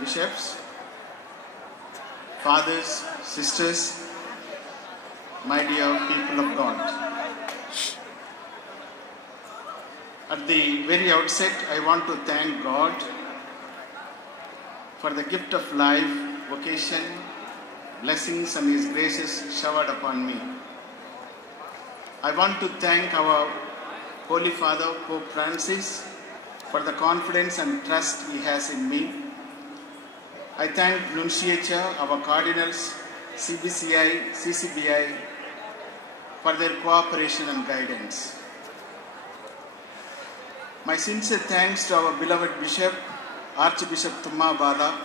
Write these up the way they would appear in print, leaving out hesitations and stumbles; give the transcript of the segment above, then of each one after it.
bishops, fathers, sisters, my dear people of God. At the very outset, I want to thank God for the gift of life, vocation, blessings and His graces showered upon me. I want to thank our Holy Father, Pope Francis, for the confidence and trust he has in me. I thank Nunciature, our cardinals, CBCI, CCBI, for their cooperation and guidance. My sincere thanks to our beloved Bishop, Archbishop Tumma Bala,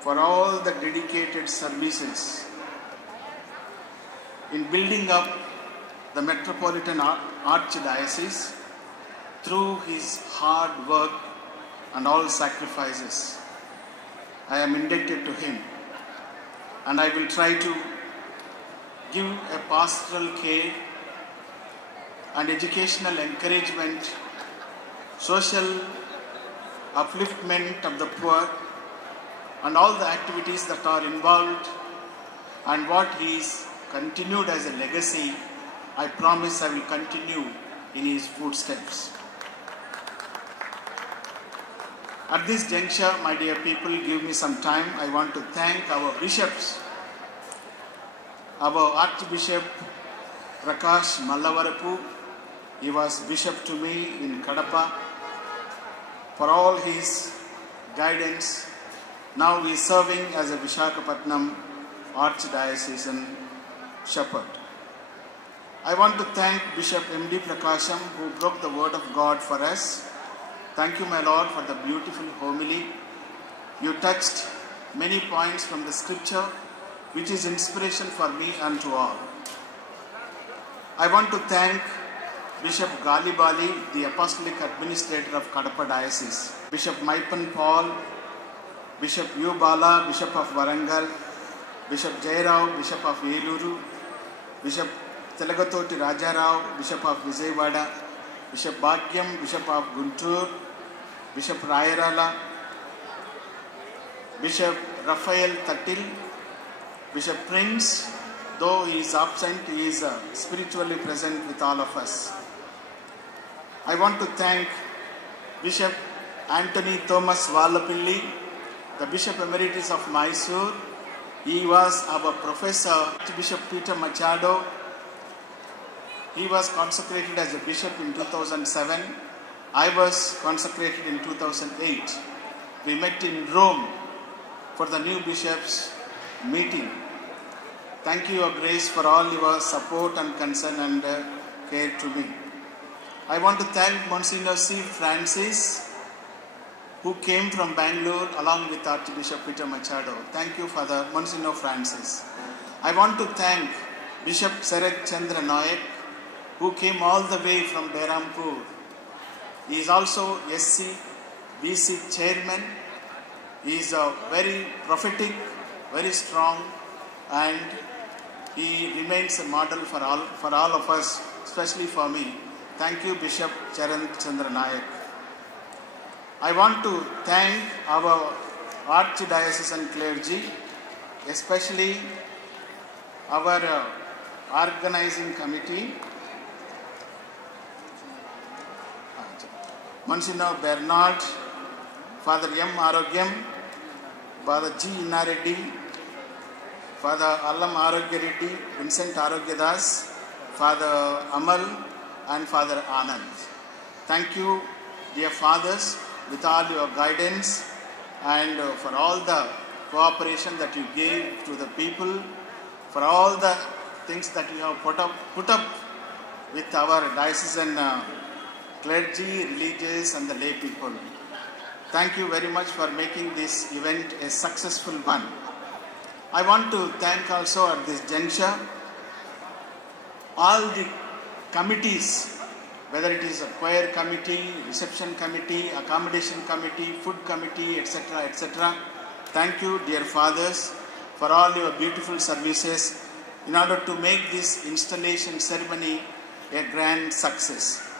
for all the dedicated services in building up the Metropolitan Archdiocese through his hard work and all sacrifices. I am indebted to him, and I will try to give a pastoral care and educational encouragement, social upliftment of the poor, and all the activities that are involved, and what he is continued as a legacy. I promise I will continue in his footsteps. At this juncture, my dear people, give me some time. I want to thank our bishops, our Archbishop Prakash Mallavarapu. He was bishop to me in Kadapa, for all his guidance. Now he is serving as a Visakhapatnam Archdiocesan shepherd. I want to thank Bishop M.D. Prakasham, who broke the word of God for us. Thank you, my Lord, for the beautiful homily. You touched many points from the scripture, which is inspiration for me and to all. I want to thank Bishop Galibali, the Apostolic Administrator of Kadapa Diocese, Bishop Maipan Paul, Bishop U. Bala, Bishop of Warangal, Bishop Jairao, Bishop of Eluru, Bishop Telagatoti Rajarao, Bishop of Vijayawada, Bishop Bhagyam, Bishop of Guntur, Bishop Rayarala, Bishop Raphael Tattil, Bishop Prince. Though he is absent, he is spiritually present with all of us. I want to thank Bishop Anthony Thomas Vallapilli, the Bishop Emeritus of Mysore. He was our professor. Bishop Peter Machado. He was consecrated as a bishop in 2007. I was consecrated in 2008. We met in Rome for the new bishops meeting. Thank you, Your Grace, for all your support and concern and care to me. I want to thank Monsignor C. Francis, who came from Bangalore along with Archbishop Peter Machado. Thank you, Father Monsignor Francis. I want to thank Bishop Sarath Chandra Nayak, who came all the way from Behrampur. He is also SC BC chairman. He is very prophetic, very strong, and he remains a model for all of us, especially for me. Thank you, Bishop Sarath Chandra Nayak. I want to thank our Archdiocesan clergy, especially our organizing committee, Monsignor Bernard, Father M. Arogyam, Father G. Innareddy, Father Allam Arogya Reddy, Vincent Arogyadas, Father Amal, and Father Anand. Thank you, dear fathers, with all your guidance and for all the cooperation that you gave to the people, for all the things that you have put up with our diocesan clergy, religious and the lay people. Thank you very much for making this event a successful one. I want to thank also at this juncture all the committees, whether it is a choir committee, reception committee, accommodation committee, food committee, etc., etc. Thank you, dear fathers, for all your beautiful services in order to make this installation ceremony a grand success.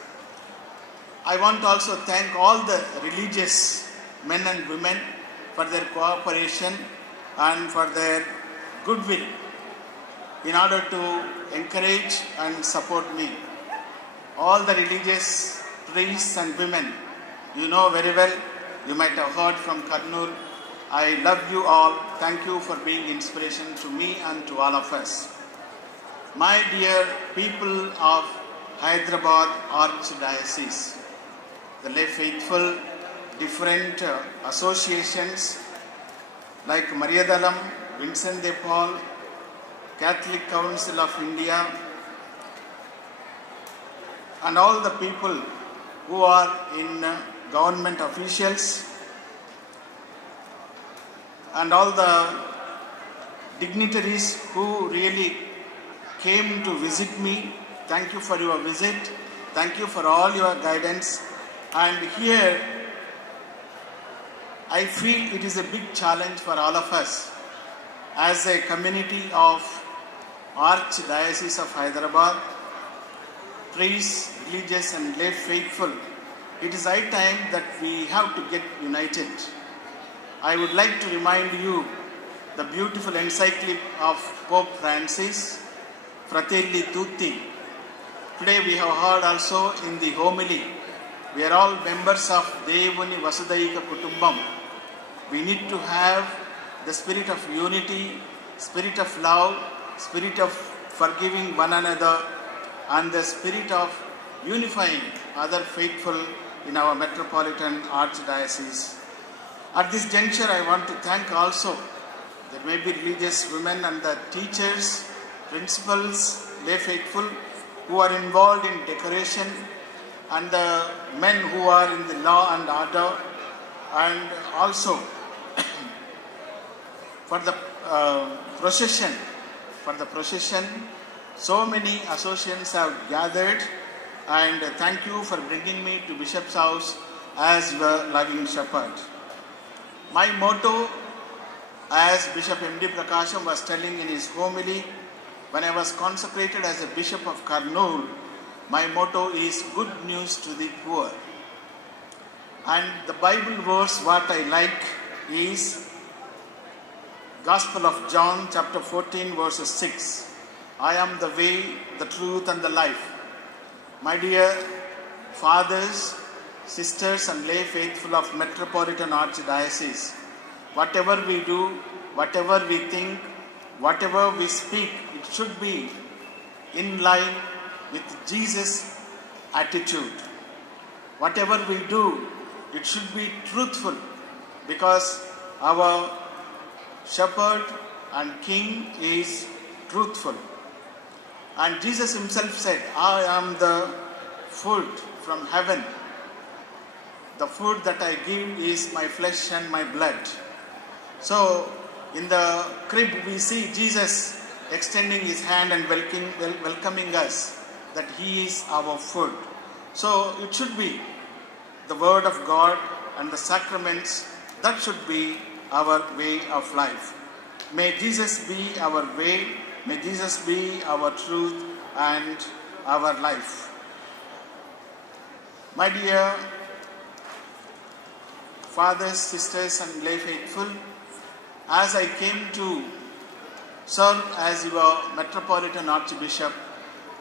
I want to also thank all the religious men and women for their cooperation and for their goodwill in order to encourage and support me. All the religious priests and women, you know very well, you might have heard from Kurnool. I love you all. Thank you for being inspiration to me and to all of us. My dear people of Hyderabad Archdiocese, the lay faithful, different associations like Mariadalam, Vincent de Paul, Catholic Council of India, and all the people who are in government officials, and all the dignitaries who really came to visit me. Thank you for your visit. Thank you for all your guidance. And here, I feel it is a big challenge for all of us as a community of Archdiocese of Hyderabad, priests, religious and lay faithful. It is high time that we have to get united. I would like to remind you the beautiful encyclic of Pope Francis, Fratelli Tutti. Today we have heard also in the homily, we are all members of Devuni Vasudhaika Kutumbam. We need to have the spirit of unity, spirit of love, spirit of forgiving one another, and the spirit of unifying other faithful in our Metropolitan Archdiocese. At this juncture, I want to thank also, there may be religious women and the teachers, principals, lay faithful who are involved in decoration, and the men who are in the law and order, and also for the procession. So many associations have gathered, and thank you for bringing me to Bishop's house as your loving shepherd. My motto, as Bishop M.D. Prakasham was telling in his homily, when I was consecrated as a Bishop of Kurnool, my motto is good news to the poor. And the Bible verse what I like is Gospel of John chapter 14 verses 6. I am the way, the truth and the life. My dear fathers, sisters and lay faithful of Metropolitan Archdiocese, whatever we do, whatever we think, whatever we speak, it should be in line with Jesus' attitude. Whatever we do, it should be truthful, because our shepherd and king is truthful. And Jesus himself said, I am the food from heaven. The food that I give is my flesh and my blood. So, in the crib we see Jesus extending his hand and welcoming us, that he is our food. So, it should be the word of God and the sacraments, that should be our way of life. May Jesus be our way, may Jesus be our truth and our life. My dear fathers, sisters and lay faithful, as I came to serve as your Metropolitan Archbishop,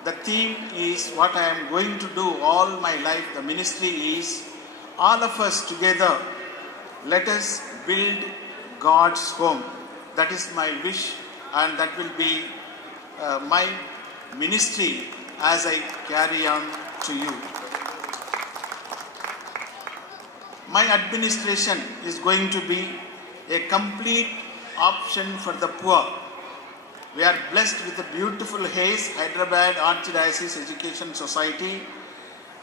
the theme is what I am going to do all my life. The ministry is all of us together, let us build God's home. That is my wish, and that will be my ministry as I carry on to you. My administration is going to be a complete option for the poor. We are blessed with a beautiful HAZE, Hyderabad Archdiocese Education Society,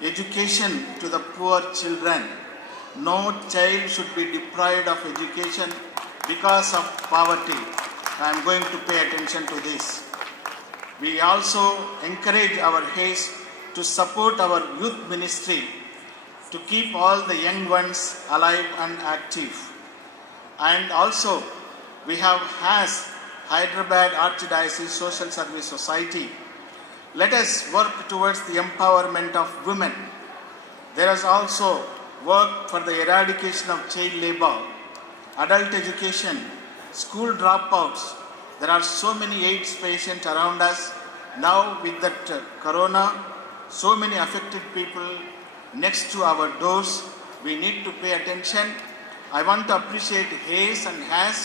education to the poor children. No child should be deprived of education because of poverty. I am going to pay attention to this. We also encourage our HAZE to support our youth ministry to keep all the young ones alive and active. And also we have HAS, Hyderabad Archdiocese Social Service Society. Let us work towards the empowerment of women. There is also work for the eradication of child labor adult education, school dropouts. There are so many AIDS patients around us. Now with that corona, so many affected people next to our doors. We need to pay attention. I want to appreciate Hayes and Has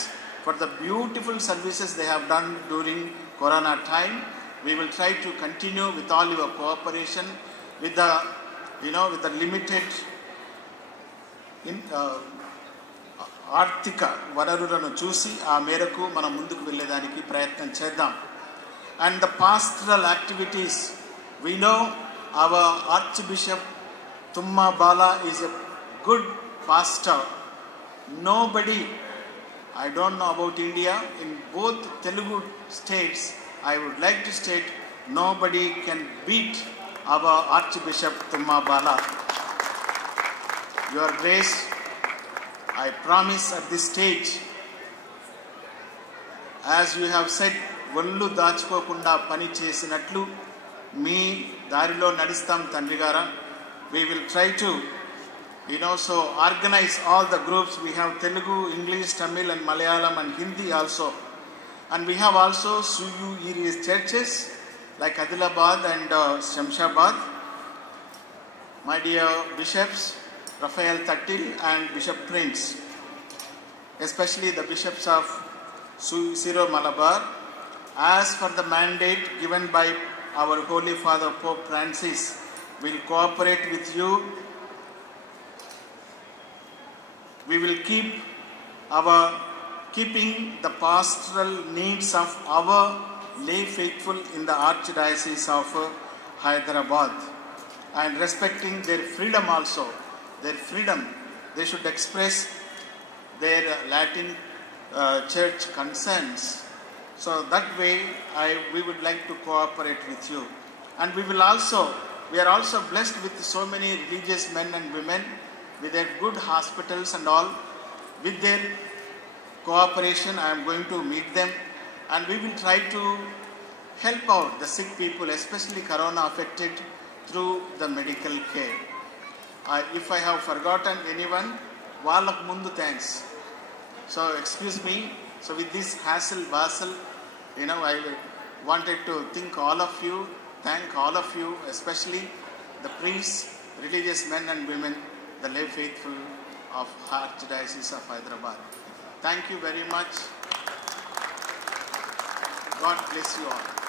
for the beautiful services they have done during corona time. We will try to continue with all your cooperation with the, with the limited ఆర్థిక వనరులను చూసి ఆ మేరకు మనం ముందుకు వెళ్ళేదానికి ప్రయత్నం చేద్దాం. And the pastoral activities, we know our Archbishop Tumma Bala is a good pastor. Nobody, I don't know about India, in both Telugu states, I would like to state, nobody can beat our Archbishop Tumma Bala. Your Grace, I promise at this stage, as you have said, ఒళ్ళు దాచుకోకుండా పని చేసినట్లు మీ దారిలో నడుస్తాం తండ్రి గారా. We will try to, so organize all the groups. We have Telugu, English, Tamil and Malayalam and Hindi also. And we have also Suyu areas churches like Adilabad and Shamshabad. My dear bishops, Raphael Tattil and Bishop Prince, especially the bishops of Syro Malabar, as for the mandate given by our Holy Father Pope Francis, will cooperate with you. We will keeping the pastoral needs of our lay faithful in the Archdiocese of Hyderabad, and respecting their freedom also. Their freedom, they should express their Latin church concerns. So that way we would like to cooperate with you. And we are also blessed with so many religious men and women with their good hospitals and all. With their cooperation, I am going to meet them and we will try to help out the sick people, especially corona affected, through the medical care. If I have forgotten anyone, వాళ్ళకు ముందు thanks. So excuse me. So with this hassle, bustle, I wanted to thank all of you, especially the priests, religious men and women, the lay faithful of Archdiocese of Hyderabad. Thank you very much. God bless you all.